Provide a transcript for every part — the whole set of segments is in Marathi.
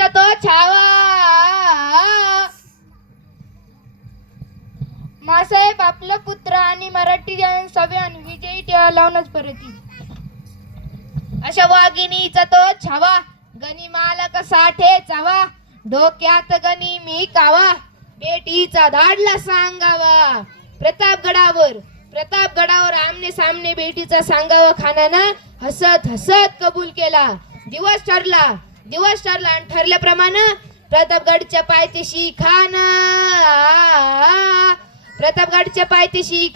वाघिणीचा तो छावा. मासाहेब आपला पुत्र आणि मराठी सव्यान विजयी टिळा लावूनच परत येईल. अशा वाघिणीचा तो छावा, गणी मालक साठे चावा, डोक्यात गणी मी कावा, बेटीचा धाडला सांगावा. प्रतापगडावर आमने सामने बेटीचा सांगावा खानानं हसत हसत कबूल केला. दिवस ठरला आणि ठरल्याप्रमाणे प्रतापगडच्या पायथ्याशी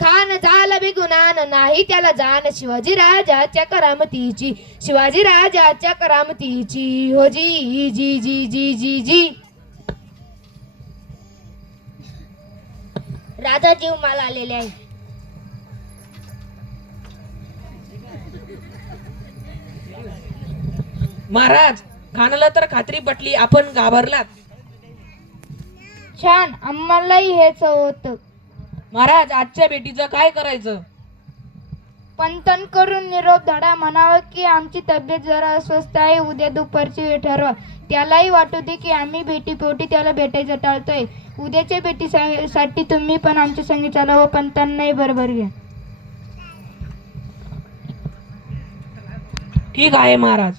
खान झाला बिगुमान, नाही त्याला जाण शिवाजी राजाच्या करामतीची हो जी जी जी जी जी जी. राधा जीव मला आलेले आहे. महाराज, खानाला तर खात्री पटली, आपण घाबरलात. छान, आम्हालाही हेच होतं. महाराज, आजच्या भेटीचं काय करायचं? पंतन करून निरोप धडा, म्हणावं की आमची तब्येत जरा अस्वस्थ आहे, उद्या दुपारची वेळ ठरवा. त्यालाही वाटू दे की आम्ही भेटीपोटी त्याला भेटायचं टाळतोय. उद्याच्या भेटीसाठी तुम्ही पण आमच्या संगी चला व पंतांनाही बरोबर घ्या. ठीक आहे महाराज.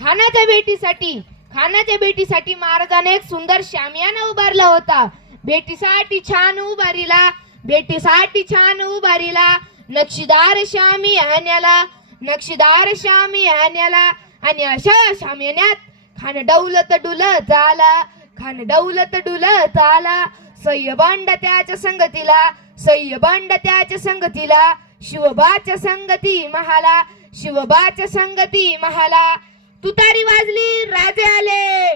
खानाच्या भेटीसाठी महाराजाने एक सुंदर शामियाना उभारला होता. भेटीसाठी छान उभारीला नक्षीदार शामियान्याला आणि अशा शामियान्यात खान डौलत डुलत आला. सह्यबांड त्याच्या संगतीला शिवबाच्या संगती महाला. तुतारी वाजली, राजे आले.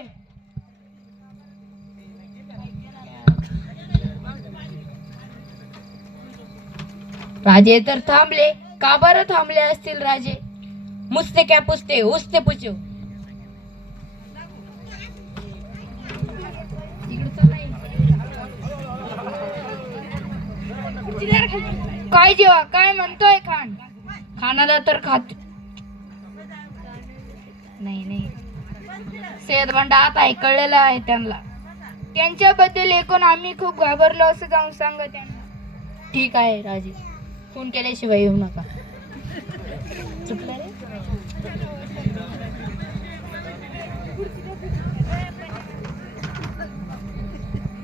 राजे तर थांबले. का बरं थांबले असतील राजे? मुझसे क्या पूछते, उससे पूछो. काय जेव्हा काय म्हणतोय खान? खानाला तर नाही सेदबंड आता कळलेला आहे त्यांना. त्यांच्याबद्दल ऐकून आम्ही खूप घाबरलो असं जाऊन सांगा त्यांना. ठीक आहे राजे, फोन केल्याशिवाय येऊ नका.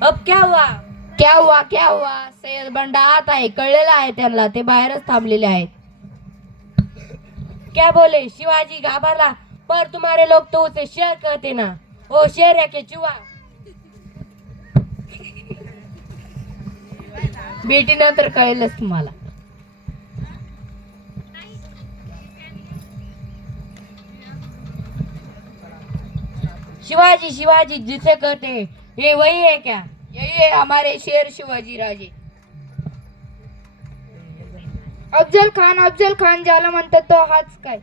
अब क्या हुआ? सय्यद बंडा आता आहे कळलेला आहे त्यांना. ते बाहेरच थांबलेले आहेत. क्या बोले? शिवाजी घाबरला, पर तुम्हारे लोग तो उसे शेर कहते ना. ओ शेर है के चुहा? भेटीनंतर कळेलच तुम्हाला. शिवाजी जिसे कहते हैं, ये वही है क्या? यही है हमारे शेर शिवाजी राजे. अफजल खान ज्याला म्हणतात तो हाच काय?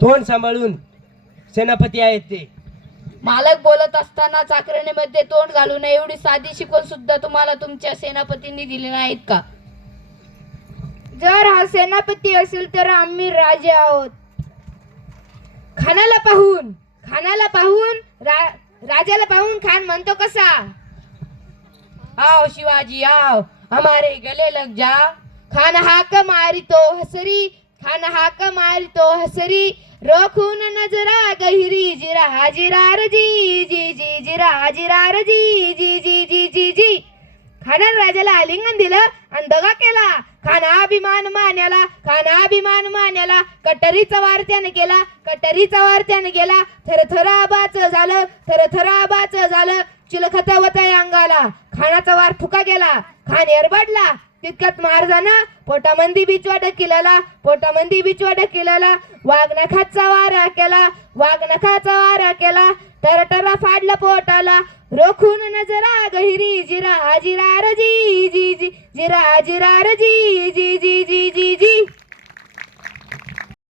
तोंड सांभाळून सेनापती आहेत ते. मालक बोलत असताना चाकरणीमध्ये तोंड घालू नये एवढी साधी शिकवण सुद्धा तुम्हाला तुमच्या सेनापतींनी दिली नाहीत का? जर हा सेनापती असेल तर आम्ही राजे आहोत. खानाला पाहून राजाला पाहून खान म्हणतो कसा? आओ शिवाजी आओ, हमारे गले लग जा. खान हाक मारितो हसरी रोखून नजरा गहिरी जिरार जी जी जी जिरार जी जी जी जी जी जी. खानानं राजाला आलिंगन दिलं आणि दगा केला. खाना अभिमान मान्याला कटरीचा वार त्याने केला. थरथर आबाच झालं चिलखता अंगाला. खानाचा वार फुका गेला. खान एरबडला. तितक्यात महाराजानं पोटामंदी बिचवा ढकिलाला. वाघनखाचा वारा केला. टरटरा फाडला पोटाला. रोखून नजरा गहिरी जिरार जी जी जी जिरार जी जी जी जी जी जी.